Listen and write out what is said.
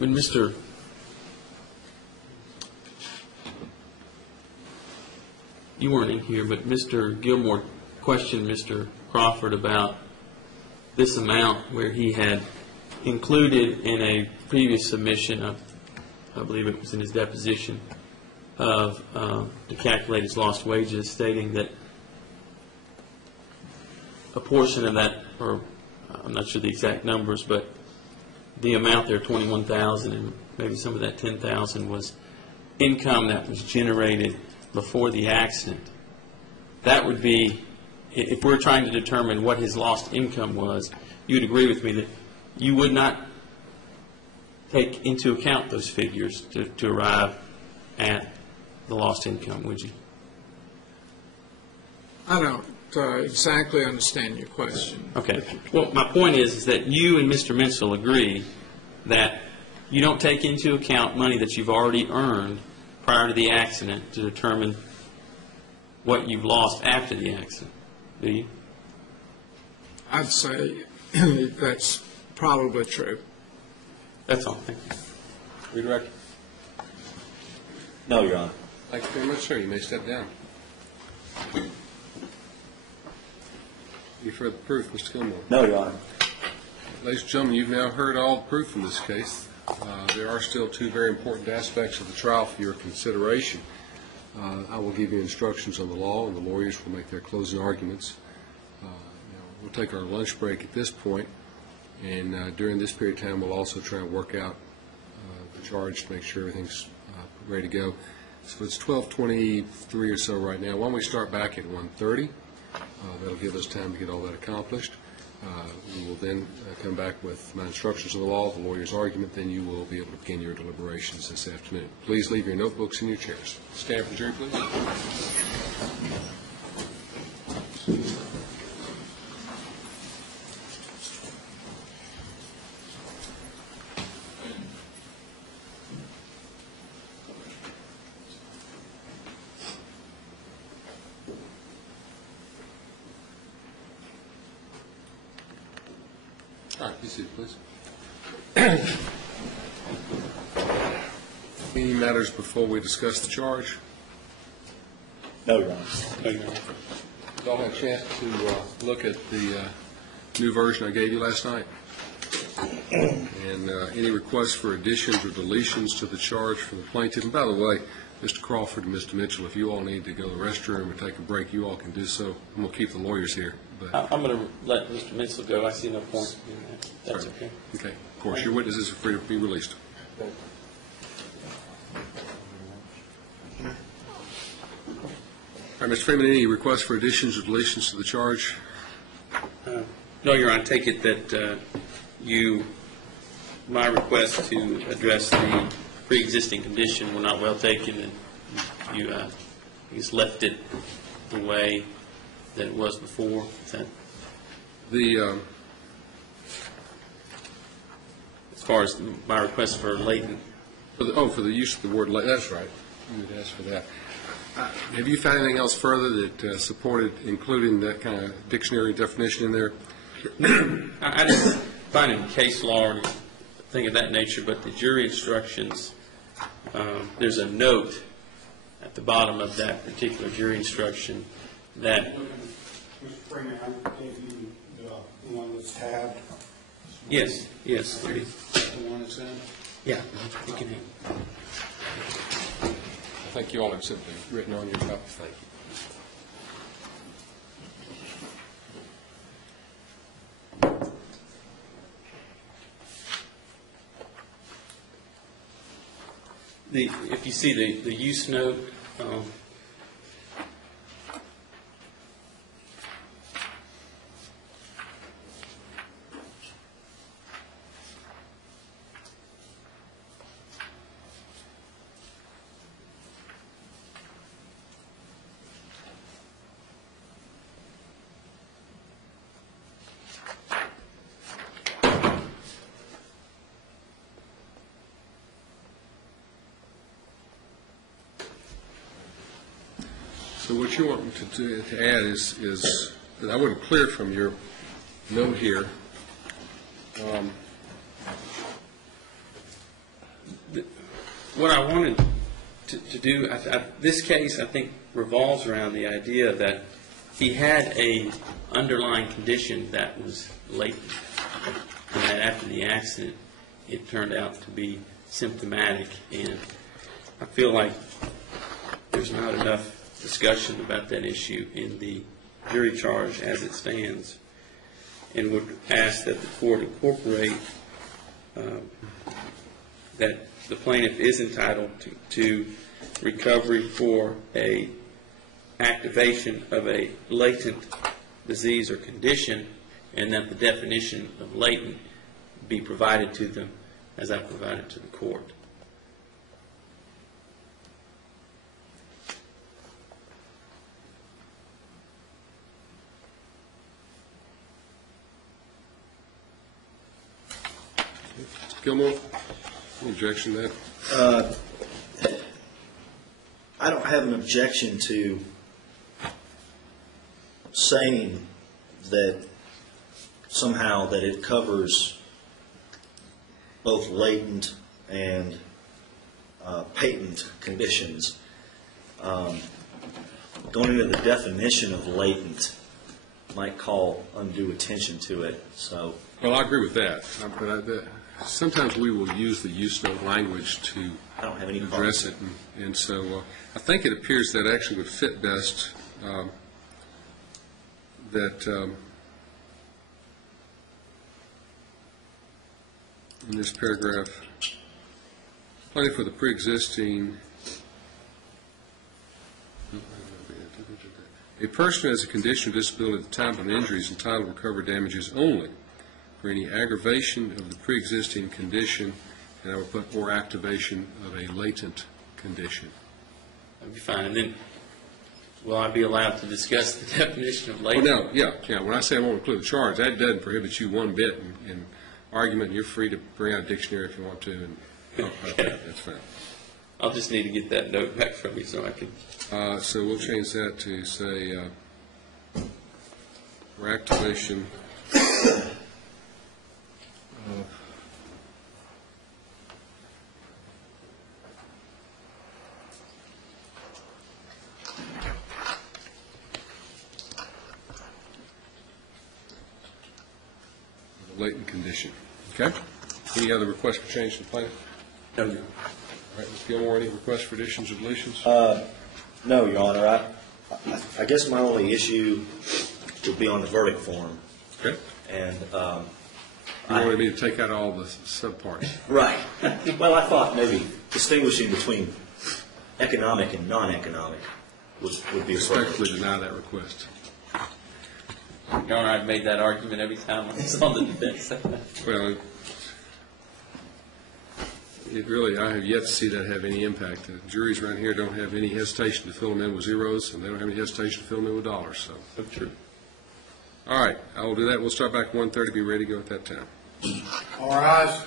when you weren't in here, but Mr. Gilmore questioned Mr. Crawford about this amount where he had included in a previous submission of, I believe it was in his deposition, of to calculate his lost wages, stating that a portion of that, or I'm not sure the exact numbers, but the amount there, $21,000, and maybe some of that $10,000 was income that was generated before the accident. That would be, if we're trying to determine what his lost income was, you'd agree with me that you would not take into account those figures to arrive at the lost income, would you? I don't exactly understand your question. Okay. Well, my point is that you and Mr. Menzel agree that you don't take into account money that you've already earned prior to the accident to determine what you've lost after the accident, do you? I'd say that's probably true. That's all. Thank you. Redirect. No, Your Honor. Thank you very much, sir. You may step down. Any further proof, Mr. Gilmore? No, Your Honor. Ladies and gentlemen, you've now heard all the proof in this case. There are still two very important aspects of the trial for your consideration. I will give you instructions on the law, and the lawyers will make their closing arguments. We'll take our lunch break at this point, and during this period of time, we'll also try and work out the charge to make sure everything's ready to go. So it's 12:23 or so right now. Why don't we start back at 1:30? That'll give us time to get all that accomplished. We will then come back with my instructions of the law, the lawyer's argument, then you will be able to begin your deliberations this afternoon. Please leave your notebooks in your chairs. Stand for the jury, please. All right, be seated, please. Any matters before we discuss the charge? No, Your Honor. No, Your Honor. You all had a chance to look at the new version I gave you last night? And any requests for additions or deletions to the charge from the plaintiff? And by the way, Mr. Crawford and Mr. Mitchell, if you all need to go to the restroom or take a break, you all can do so. I'm going to keep the lawyers here. But I'm going to let Mr. Menzel go. I see no point in that. That's okay. okay. Of course, your witnesses are free to be released. All right, Mr. Freeman, any requests for additions or deletions to the charge? No, Your Honor. I take it that my request to address the pre-existing condition were not well taken, and you just left it the way that it was before. Is that as far as my request for latent? For the use of the word latent. That's right. You would ask for that. Have you found anything else further that supported including that kind of dictionary definition in there? I didn't find any case law or anything of that nature, but the jury instructions, there's a note at the bottom of that particular jury instruction that... Mr. Freeman, I gave you the one that's tabbed. Yes. The one that's in? Yeah, you can have. I think you all have simply written on your copy. Thank you. If you see the use note, So what you want me to add is that I wasn't clear from your note here. what I wanted to do, this case, I think, revolves around the idea that he had a underlying condition that was latent, and that after the accident, it turned out to be symptomatic. And I feel like there's not enough discussion about that issue in the jury charge as it stands, and would ask that the court incorporate that the plaintiff is entitled to recovery for a activation of a latent disease or condition, and that the definition of latent be provided to them as I provided to the court. Mr. Gilmore, any objection to that? I don't have an objection to saying that somehow that it covers both latent and patent conditions. Going into the definition of latent might call undue attention to it. So, Well, I agree with that. But sometimes we will use the use note language to I don't have any address it, and so I think it appears that actually would fit best that in this paragraph, plaintiff with a pre-existing, a person who has a condition or disability at the time of an injury is entitled to recover damages only for any aggravation of the pre-existing condition, and I would put or activation of a latent condition. That'd be fine. And then, will I be allowed to discuss the definition of Well, latent? no, yeah. When I say I won't include the charge, that doesn't prohibit you one bit in argument. You're free to bring out a dictionary if you want to, and talk about that. That's fine. I'll just need to get that note back from you so I can. So we'll change that to say or activation latent condition. Okay? Any other requests for change to the plan? No, no. All right, Ms. Gilmore, any requests for additions or deletions? no, Your Honor. I guess my only issue would be on the verdict form. Okay. And You wanted me to take out all the subparts. right. Well, I thought maybe distinguishing between economic and non-economic would be appropriate. Respectfully deny that request. Your Honor, I've made that argument every time I was on the defense. Well, it really, I have yet to see that have any impact. The juries around here don't have any hesitation to fill them in with zeros, and they don't have any hesitation to fill them in with dollars. So True. all right, I will do that. We'll start back at 1:30. Be ready to go at that time. All rise.